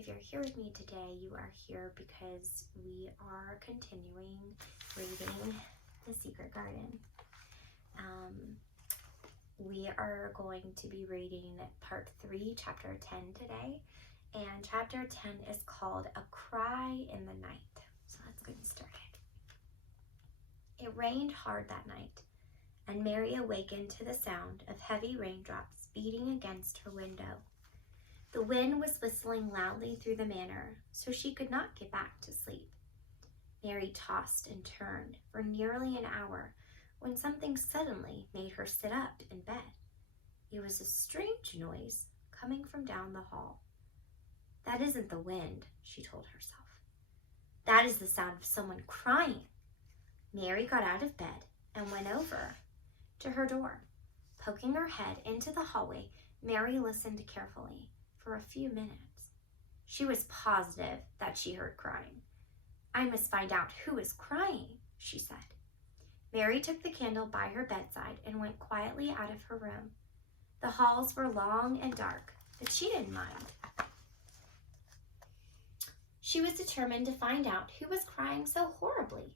If you're here with me today, you are here because we are continuing reading The Secret Garden. We are going to be reading part 3, chapter 10 today, and chapter 10 is called A Cry in the Night. So let's get started. It rained hard that night, and Mary awakened to the sound of heavy raindrops beating against her window. The wind was whistling loudly through the manor, so she could not get back to sleep. Mary tossed and turned for nearly an hour when something suddenly made her sit up in bed. It was a strange noise coming from down the hall. "That isn't the wind," she told herself. "That is the sound of someone crying." Mary got out of bed and went over to her door. Poking her head into the hallway, Mary listened carefully for a few minutes. She was positive that she heard crying. "I must find out who is crying," she said. Mary took the candle by her bedside and went quietly out of her room. The halls were long and dark, but she didn't mind. She was determined to find out who was crying so horribly.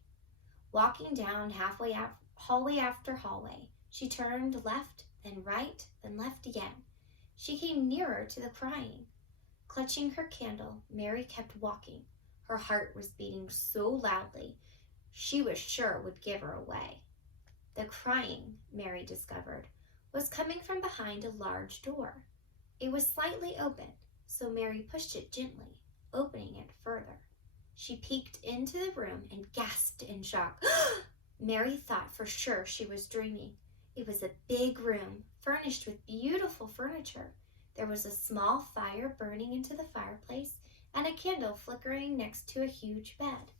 Walking down hallway after hallway, she turned left, then right, then left again. She came nearer to the crying. Clutching her candle, Mary kept walking. Her heart was beating so loudly, she was sure it would give her away. The crying, Mary discovered, was coming from behind a large door. It was slightly open, so Mary pushed it gently, opening it further. She peeked into the room and gasped in shock. Mary thought for sure she was dreaming. It was a big room, furnished with beautiful furniture. There was a small fire burning into the fireplace and a candle flickering next to a huge bed.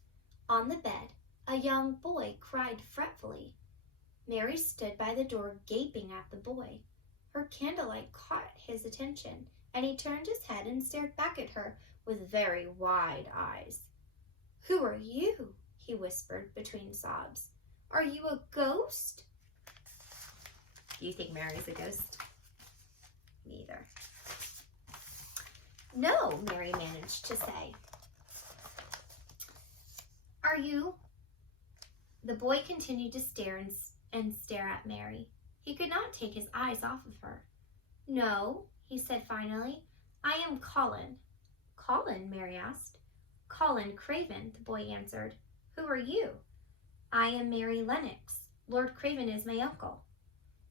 On the bed, a young boy cried fretfully. Mary stood by the door gaping at the boy. Her candlelight caught his attention, and he turned his head and stared back at her with very wide eyes. "Who are you?" he whispered between sobs. "Are you a ghost?" Do you think Mary's a ghost? Me either. "No," Mary managed to say. "Are you?" The boy continued to stare and stare at Mary. He could not take his eyes off of her. "No," he said finally. "I am Colin." "Colin?" Mary asked. "Colin Craven," the boy answered. "Who are you?" "I am Mary Lennox. Lord Craven is my uncle."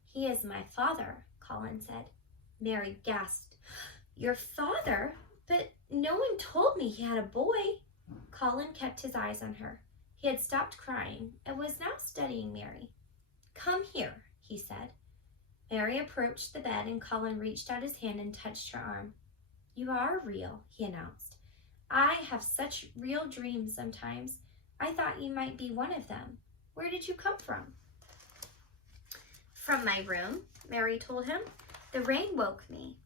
"He is my father," Colin said. Mary gasped. "Your father? But no one told me he had a boy." Colin kept his eyes on her. He had stopped crying and was now studying Mary. "Come here," he said. Mary approached the bed and Colin reached out his hand and touched her arm. "You are real," he announced. "I have such real dreams sometimes. I thought you might be one of them. Where did you come from?" "From my room," Mary told him. "The rain woke me,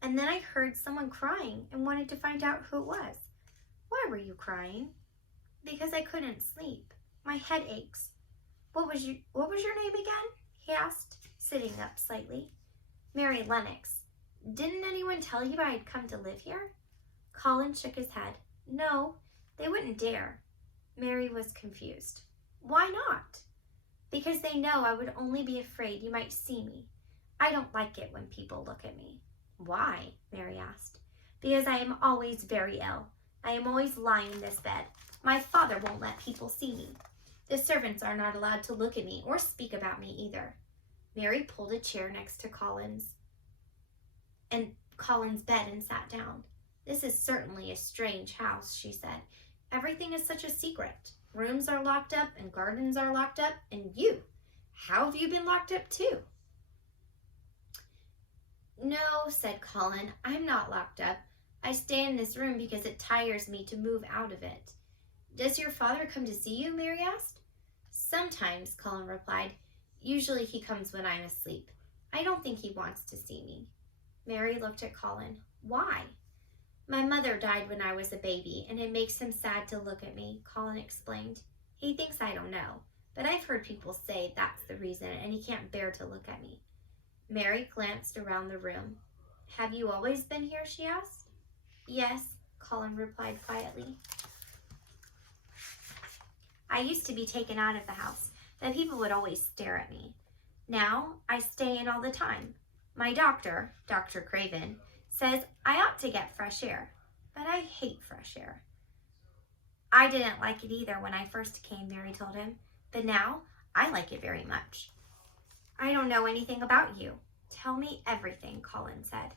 and then I heard someone crying and wanted to find out who it was." "Why were you crying?" "Because I couldn't sleep. My head aches." What was your name again?" he asked, sitting up slightly. "Mary Lennox. Didn't anyone tell you I had come to live here?" Colin shook his head. "No, they wouldn't dare." Mary was confused. "Why not?" "Because they know I would only be afraid you might see me. I don't like it when people look at me." "Why?" Mary asked. "Because I am always very ill. I am always lying in this bed. My father won't let people see me. The servants are not allowed to look at me or speak about me either." Mary pulled a chair next to Colin's bed and sat down. "This is certainly a strange house," she said. "Everything is such a secret. Rooms are locked up and gardens are locked up, and how have you been locked up too?" "No," said Colin, "I'm not locked up. I stay in this room because it tires me to move out of it." "Does your father come to see you?" Mary asked. "Sometimes," Colin replied. "Usually he comes when I'm asleep. I don't think he wants to see me." Mary looked at Colin. "Why?" "My mother died when I was a baby, and it makes him sad to look at me," Colin explained. "He thinks I don't know, but I've heard people say that's the reason, and he can't bear to look at me." Mary glanced around the room. "Have you always been here?" she asked. "Yes," Colin replied quietly. I used to be taken out of the house, but people would always stare at me. Now I stay in all the time. My doctor, Dr. Craven, says I ought to get fresh air, but I hate fresh air. I didn't like it either when I first came, Mary told him, but now I like it very much. I don't know anything about you. Tell me everything, Colin said.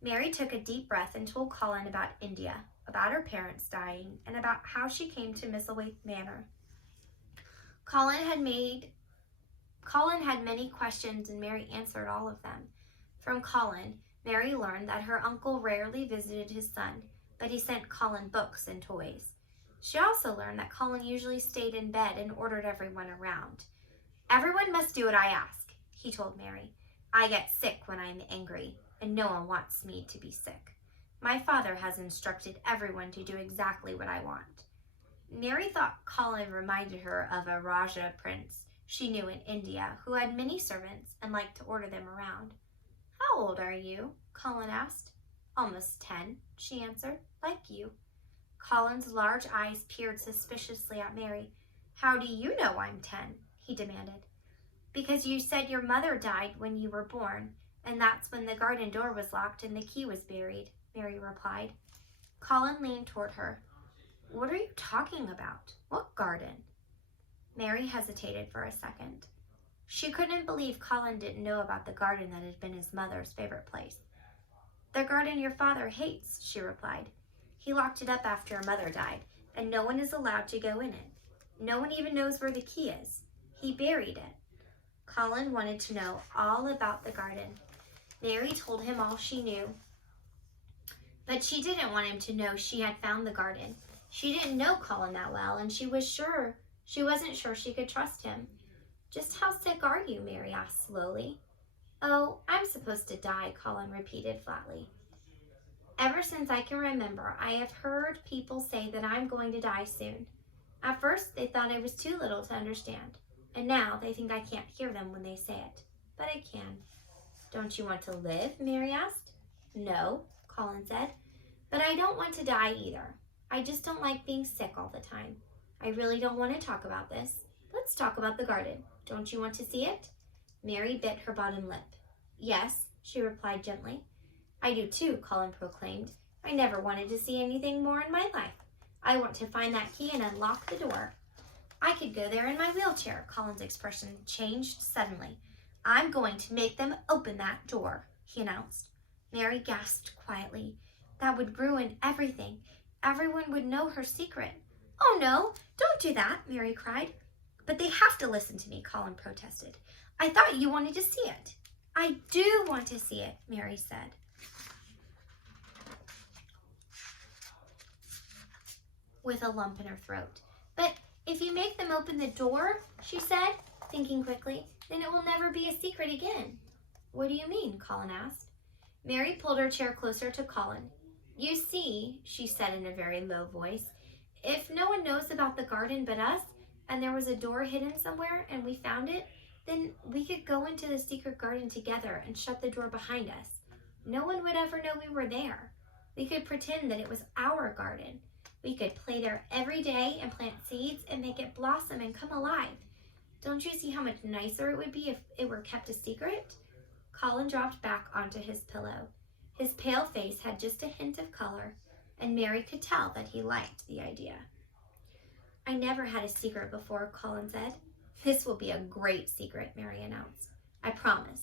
Mary took a deep breath and told Colin about India, about her parents dying, and about how she came to Misselthwaite Manor. Colin had many questions, and Mary answered all of them. From Colin, Mary learned that her uncle rarely visited his son, but he sent Colin books and toys. She also learned that Colin usually stayed in bed and ordered everyone around. Everyone must do what I ask, he told Mary. I get sick when I'm angry, and no one wants me to be sick. My father has instructed everyone to do exactly what I want. Mary thought Colin reminded her of a Raja prince she knew in India who had many servants and liked to order them around. How old are you? Colin asked. Almost 10, she answered, like you. Colin's large eyes peered suspiciously at Mary. How do you know I'm 10? He demanded. Because you said your mother died when you were born, and that's when the garden door was locked and the key was buried, Mary replied. Colin leaned toward her. What are you talking about? What garden? Mary hesitated for a second. She couldn't believe Colin didn't know about the garden that had been his mother's favorite place. The garden your father hates, she replied. He locked it up after your mother died, and no one is allowed to go in it. No one even knows where the key is. He buried it. Colin wanted to know all about the garden. Mary told him all she knew, but she didn't want him to know she had found the garden. She didn't know Colin that well, and she wasn't sure she could trust him. Just how sick are you? Mary asked slowly. Oh, I'm supposed to die, Colin repeated flatly. Ever since I can remember, I have heard people say that I'm going to die soon. At first, they thought I was too little to understand, and now they think I can't hear them when they say it. But I can. Don't you want to live? Mary asked. No, Colin said, but I don't want to die either. I just don't like being sick all the time. I really don't want to talk about this. Let's talk about the garden. Don't you want to see it? Mary bit her bottom lip. Yes, she replied gently. I do too, Colin proclaimed. I never wanted to see anything more in my life. I want to find that key and unlock the door. I could go there in my wheelchair. Colin's expression changed suddenly. I'm going to make them open that door, he announced. Mary gasped quietly. That would ruin everything. Everyone would know her secret. Oh no, don't do that, Mary cried. But they have to listen to me, Colin protested. I thought you wanted to see it. I do want to see it, Mary said. With a lump in her throat. But if you make them open the door, she said, thinking quickly, then it will never be a secret again. What do you mean? Colin asked. Mary pulled her chair closer to Colin. You see, she said in a very low voice, if no one knows about the garden but us, and there was a door hidden somewhere and we found it, then we could go into the secret garden together and shut the door behind us. No one would ever know we were there. We could pretend that it was our garden. We could play there every day and plant seeds and make it blossom and come alive. Don't you see how much nicer it would be if it were kept a secret? Colin dropped back onto his pillow. His pale face had just a hint of color, and Mary could tell that he liked the idea. I never had a secret before, Colin said. This will be a great secret, Mary announced. I promise.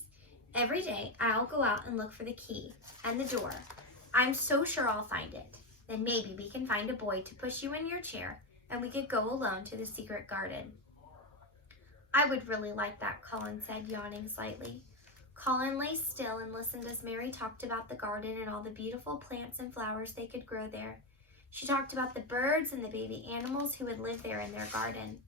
Every day I'll go out and look for the key and the door. I'm so sure I'll find it. Then maybe we can find a boy to push you in your chair, and we could go alone to the secret garden. I would really like that, Colin said, yawning slightly. Colin lay still and listened as Mary talked about the garden and all the beautiful plants and flowers they could grow there. She talked about the birds and the baby animals who would live there in their garden.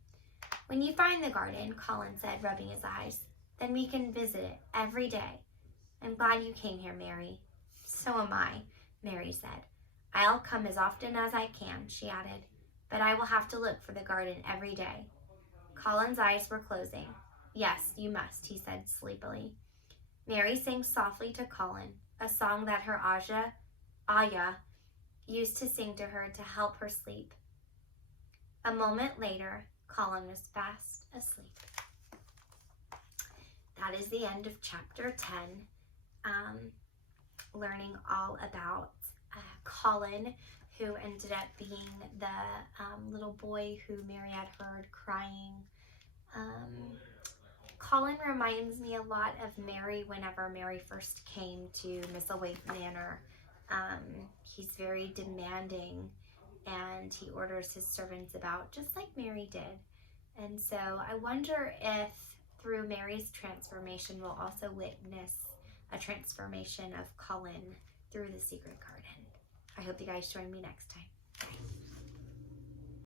When you find the garden, Colin said, rubbing his eyes, then we can visit it every day. I'm glad you came here, Mary. So am I, Mary said. I'll come as often as I can, she added, but I will have to look for the garden every day. Colin's eyes were closing. Yes, you must, he said sleepily. Mary sang softly to Colin, a song that her Ayah used to sing to her to help her sleep. A moment later, Colin was fast asleep. That is the end of chapter 10, learning all about Colin, who ended up being the little boy who Mary had heard crying. Colin reminds me a lot of Mary whenever Mary first came to Misselthwaite Manor. He's very demanding, and he orders his servants about just like Mary did. And so I wonder if through Mary's transformation we'll also witness a transformation of Colin through the Secret Garden. I hope you guys join me next time. Bye.